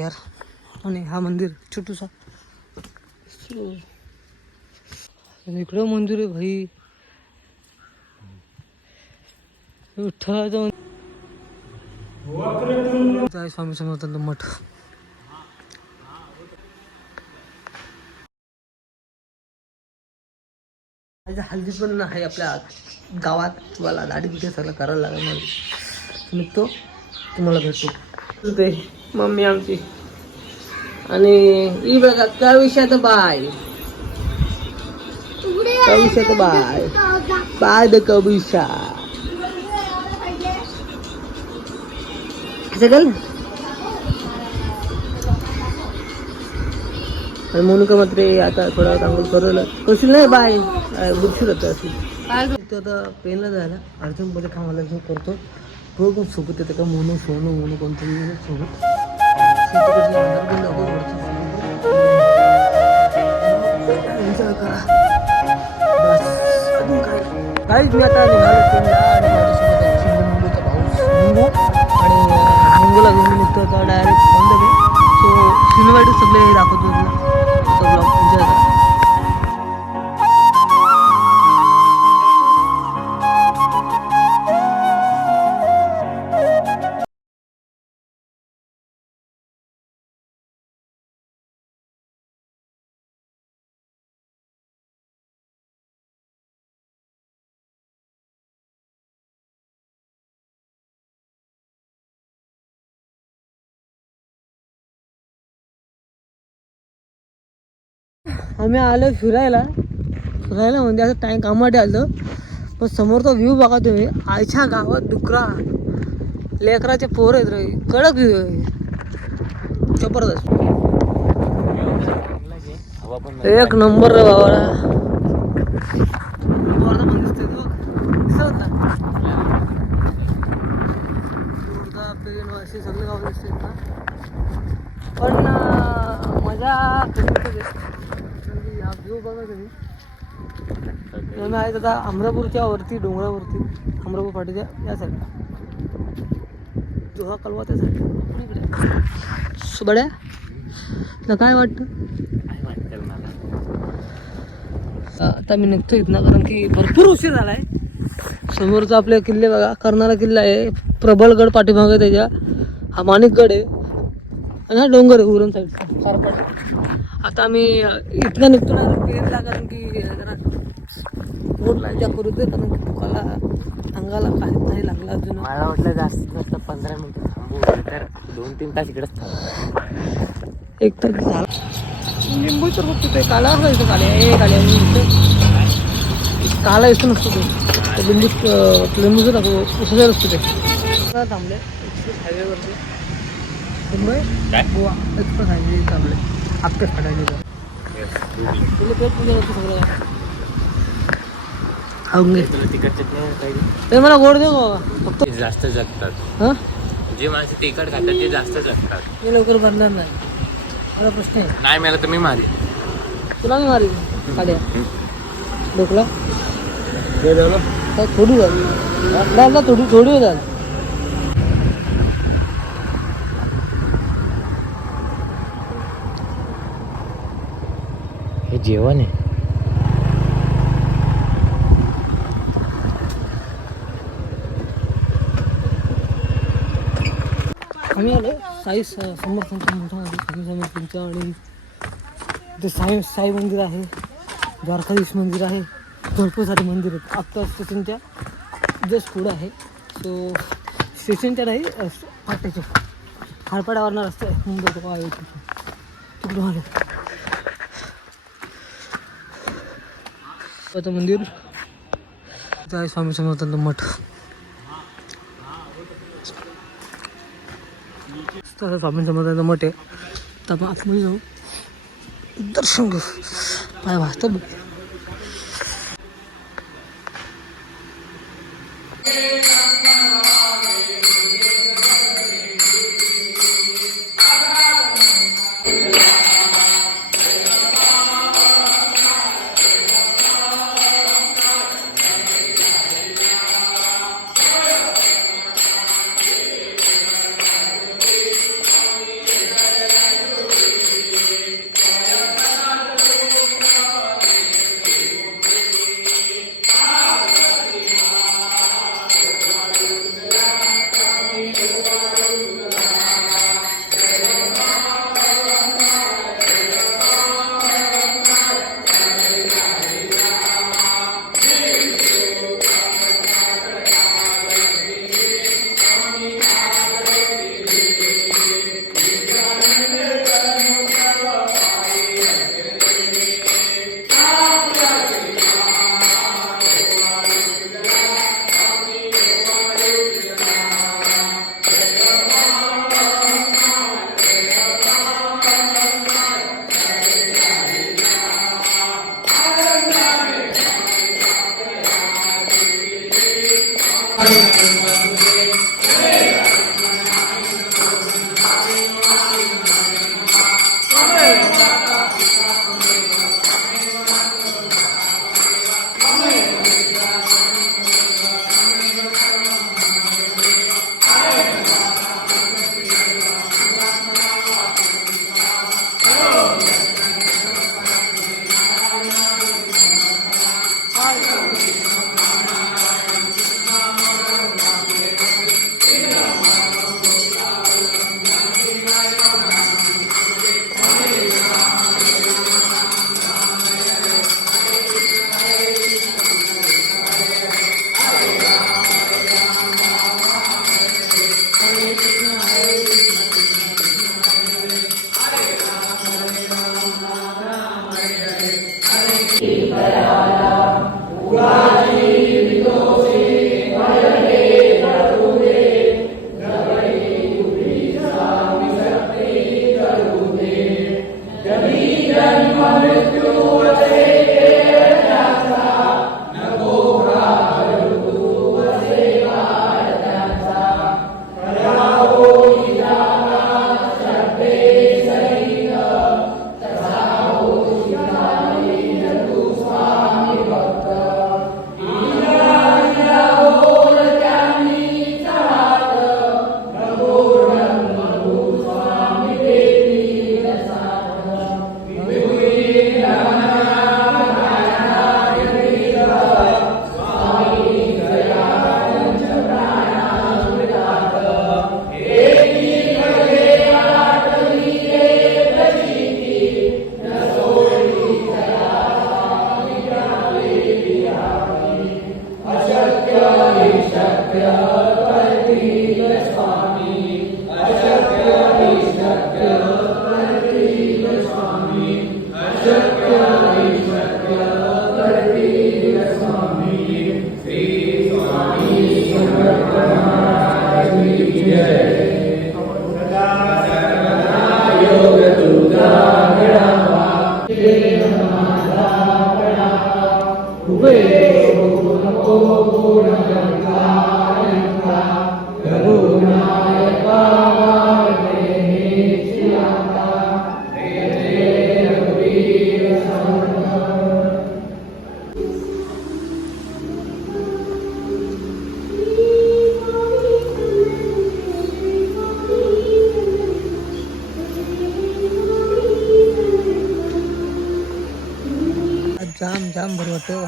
यार आणि हा मंदिर छोटूसा. इकडं मंदिर आहे भाई. विठ्ठलाचं मंदिर जय स्वामी समर्थांचं मठ. हल्दी पण आहे आपल्या गावात. तुम्हाला दाढी बिढी सगळं करायला लागेल मला निघतो तुम्हाला भेटतो. ते मम्मी आमची आणि ही बघा त्या विषयात बाय त्या विषयात बाय बाय द कविशा जगल आणि मोनिका मात्र आता थोडा चांगलं करवलं कौशल नाही बाय बुरशी होतं अशी तो आता पेनला जायला अर्जंटमध्ये कामाला जो करतो तो पण सोबत येतं का मोनो सोनो मोनो कोणतरी सोबत काहीच मी आता निघालो ट्रेनला आणि माझ्यासोबत आहे सिंधू मुंबईचा आणि घेऊन निघतो आता direct on the way so cinematic सगळे दाखवतो तुला आम्ही आलो फिरायला. फिरायला म्हणजे असं टाईम कामासाठी आलो पण समोरचा व्ह्यू बघा तुम्ही. आयच्या गावात डुकरा. लेकराचे पोर आहेत रे. कडक व्ह्यू आहे. जबरदस्त. एक नंबर रे बाबा. पण असे सगळे गाव दिसतात पण मजा कशातच आहे. म्हणजे हा व्ह्यू बघा तुम्ही. आम्ही आहेत आता अमरापूरच्या वरती डोंगरावरती अमरापूर फाटीच्या या साईडला जोहा कलवा त्या साईडला सुबड्या तुला काय वाटतं? आता मी निघतो इथनं कारण की भरपूर उशीर झाला आहे समोरचा आपले किल्ले बघा कर्नाला किल्ला आहे. प्रबळगड पाठीमागे त्याच्या. हा माणिकगड आहे. आणि हा डोंगर आहे उरण साईड खारपाट आता आम्ही इथनं निघतो पेनला कारण की जरा लाजा करू दे कारण की तुकाला अंगाला काही नाही लागला अजून. मला वाटलं जास्त जास्त पंधरा मिनिटं थांबू तर दोन तीन तास इकडेच थांबू. एक तर झाला. लिंबू तर बघतो ते काला असतो काले ए काले काला असतो नसतो तो. लिंबू लिंबूचं टाकू उसळं असतो ते थांबले. एक्सप्रेस हायवेवरती मुंबई? काय? गोवा. एक्सप्रेस हायवे थांबले. पाहिजे ए मला गोड दे गो फक्त ते जास्त जगतात. हां? जे माणसं तिखट खातात ते जास्त जगतात. मी लवकर भरणार नाही. मला प्रश्न आहे. नाही मला तुम्ही मारी तुला मी मारी डोकला काय थोडी थोडी थोडी जेवण आहे. आम्ही आलो. साई स- समर्थांच्या मठामध्ये स्वामी आणि ते साई साई मंदिर आहे. द्वारकाधीश मंदिर आहे. भरपूर सारे मंदिर आहेत आत्ता स्टेशनच्या जस्ट पुढं आहे. सो स्टेशनच्या नाही फाट्याच्या हारपाड्यावरनं रस्ता आहे. मुंबई तिकडून आलो. आता मंदिर. जय स्वामी समर्थांचं मठ. तर स्वामी समर्थांचं मठ आहे. तर आपण आतमध्ये जाऊ. दर्शन घेऊ पाय वाचतात जाम जाम बरं वाटतं हो.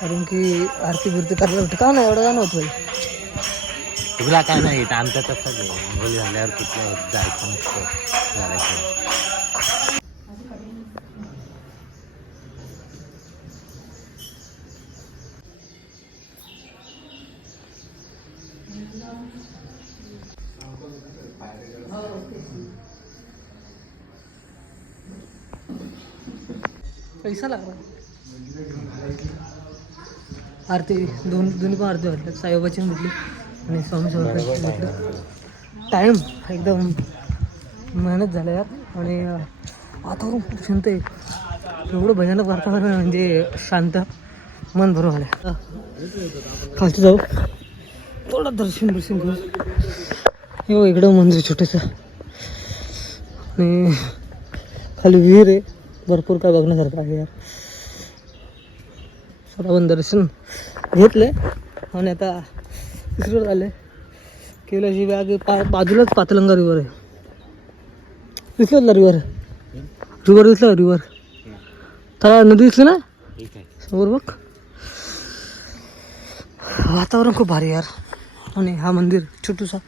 कारण की आरती बिरती करायला वाटतं का नाही? एवढं गाणं होत भाई तुला काय नाही इथं आमचं तसंच आहे. झाल्यावर कुठलं जायचं नसतं. झाल्याशिवाय पैसा लागला. आरती दोन दोन्ही पण आरती वाटल्या साईबाबाची भेटली आणि स्वामी समर्थांची भेटली टाईम एकदम मेहनत झालं यार. आणि वातावरण खूप शांत आहे. एवढं भयानक वातावरण म्हणजे शांत मन भरून आलं खालती जाऊ. थोडं दर्शन दर्शन करू. हो इकडं मंदिर छोटंसं. आणि खाली विहीर आहे. भरपूर काय बघण्यासारखं आहे यार. स्वतः पण दर्शन घेतलंय. आणि आता तिकडं आले केल्याशिवाय बॅग पा बाजूलाच पातलंगा रिवर आहे. दिसलं ना रिवर रिवर दिसलं रिवर त्याला नदी दिसली ना? समोर बघ. वातावरण खूप भारी यार. आणि हा मंदिर छोटूसा.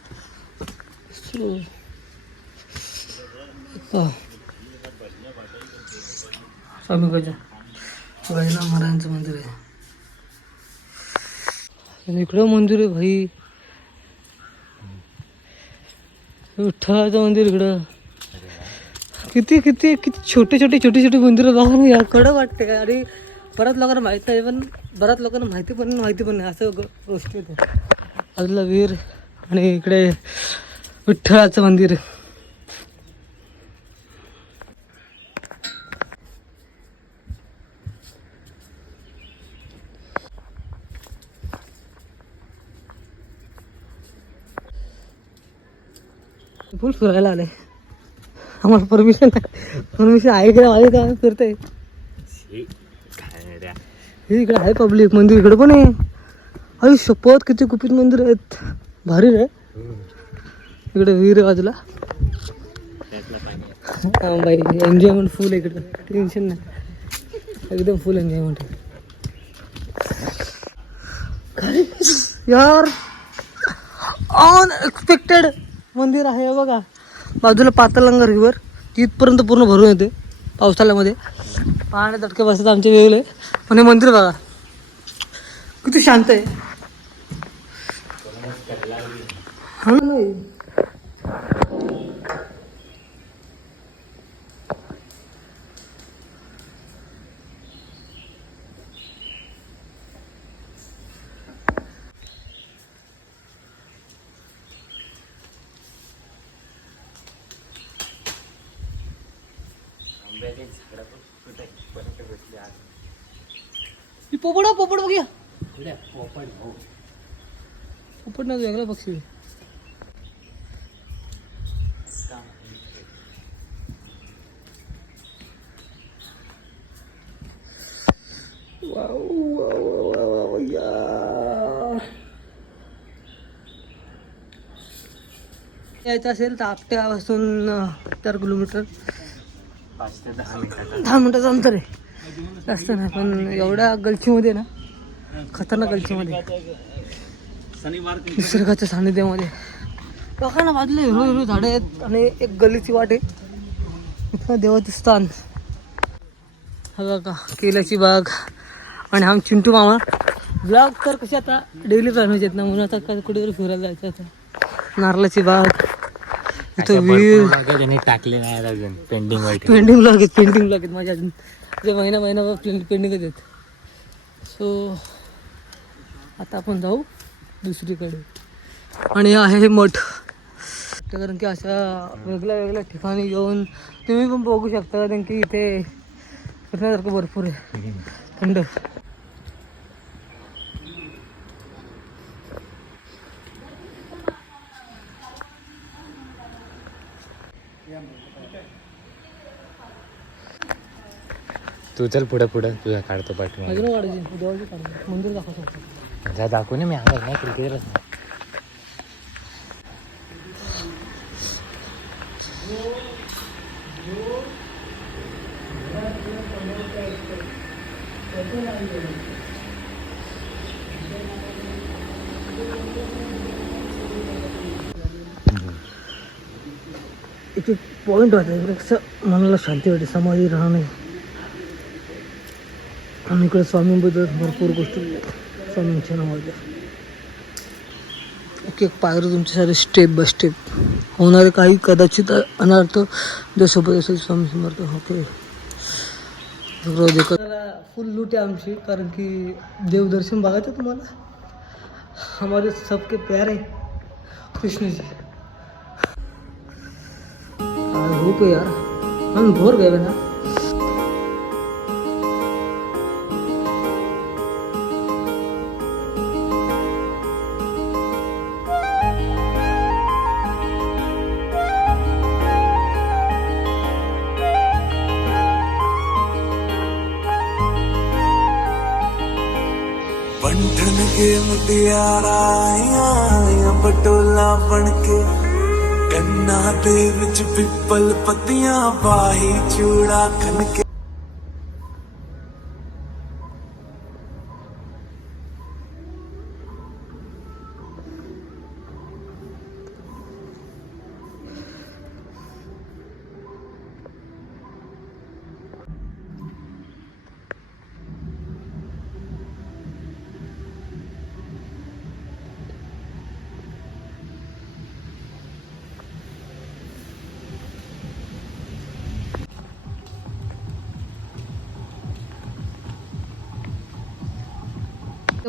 स्वामी गजा. गजानन महाराजांचं मंदिर आहे. आणि इकडं मंदिर आहे भाई. विठ्ठलाचं मंदिर इकडं. किती किती किती छोटे छोटे छोटे छोटे मंदिरं बघा यार. कडं वाटते आणि बऱ्याच लोकांना माहीत नाही पण बऱ्याच लोकांना माहिती पण माहिती पण नाही. असं गोष्टी आहेत. बाजूला वीर आणि इकडे विठ्ठलाचं मंदिर. फुल फिरायला आले. आम्हाला परमिशन परमिशन आहे का माझे का? फिरते हे हे इकडे आहे पब्लिक मंदिर इकडे पण आहे. अरे शपथ किती कुपित मंदिर आहेत. भारी रे. इकडे विहीर आहे बाजूला. हा बाई एन्जॉयमेंट फुल इकडे इकडं. टेन्शन नाही. एकदम फुल एन्जॉयमेंट यार अनएक्सपेक्टेड मंदिर आहे बघा. बाजूला पातलंग रिव्हर तिथपर्यंत पूर्ण भरून येते पावसाळ्यामध्ये. पाहणे तटके बसतात आमचे वेगळे. पण हे मंदिर बघा. किती शांत आहे. हा ही पोपड हा, पोपड बघूया पोपट ना वेगळा पक्षी आहे. वाव, वाव, वाव, वाव, या. यायचं असेल तर आपट्यापासून अं, चार किलोमीटर पाच ते दहा मिनिटाचा दहा मिनटाचं अंतर आहे. जास्त नाही पण एवढ्या गलचीमध्ये ना खतरनाक गलचीमध्ये निसर्गाच्या सानिध्यामध्ये बघा ना बाजूला हिरो हिरो झाडं आहेत आणि एक गलीची वाट आहे. इथं देवाचं स्थान. हा बघा केल्याची बाग आणि हा चिंटू मामा. ब्लॉग तर कसे आता डेली बनवायचे आहेत ना म्हणून आता काय कुठेतरी फिरायला जायचं आता. नारळाची बाग. इथं आहे ज्यांनी टाकले नाही अजून पेंडिंग ब्लॉग आहेत माझ्या अजून जे महिना महिना पेंडिंगच आहेत. सो आता आपण जाऊ दुसरीकडे. आणि हे आहे हे मठ. कारण की अशा वेगळ्या वेगळ्या ठिकाणी येऊन तुम्ही पण बघू शकता कारण की इथे फिरण्यासारखं भरपूर आहे. थंड. तू चल पुढे पुढे. तुझा काढतो पाठी अजून वाढायची. देवाची काढायची. मंदिर दाखवू शकतो जा दाखवू ना मी. अंगात नाही क्रिकेटच नाही. एक एक पॉईंट होता? इकडे कसं मनाला शांती वाटते समाधी राहणे. आणि इकडे स्वामींबद्दल भरपूर गोष्टी. स्वामींच्या नावाच्या एक एक पायरी तुमच्यासाठी स्टेप बाय स्टेप होणारे काही कदाचित अनर्थ जसोबत असेल स्वामी समर्थ. ओके. फुल लूट आहे आमची कारण की देवदर्शन बघायचं तुम्हाला? हमारे सबके प्यारे कृष्ण रुको यार। हम घोर गए ना पंठन के मुटियारा ਦੇ ਵਿੱਚ ਪਿੱਪਲ ਪੱਤੀਆਂ ਬਾਹੀ ਚੂੜਾ ਖਨ ਕੇ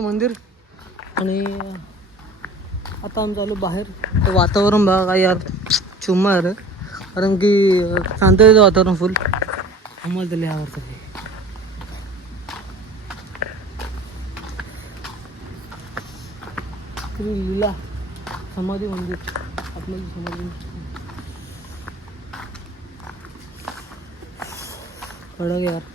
मंदिर. आणि आता आम्ही चालू बाहेर. ते वातावरण बघा काय यार चुम्मा कारण की शांततेचं वातावरण फुल आम्हाला त्याला आवडतं ते. श्री लीला समाधी मंदिर. आपलं समाधी कडक यार?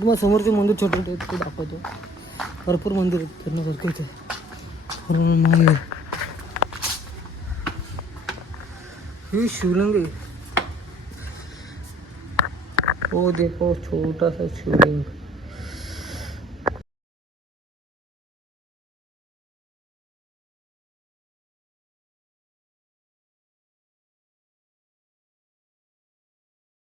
तुम्हाला समोरचे मंदिर छोटे छोटे आहेत ते दाखवतो. भरपूर मंदिर आहेत फिरण्यासारखे इथे. मंदिर ही शिवलिंग आहे. हो देखो छोटासा शिवलिंग.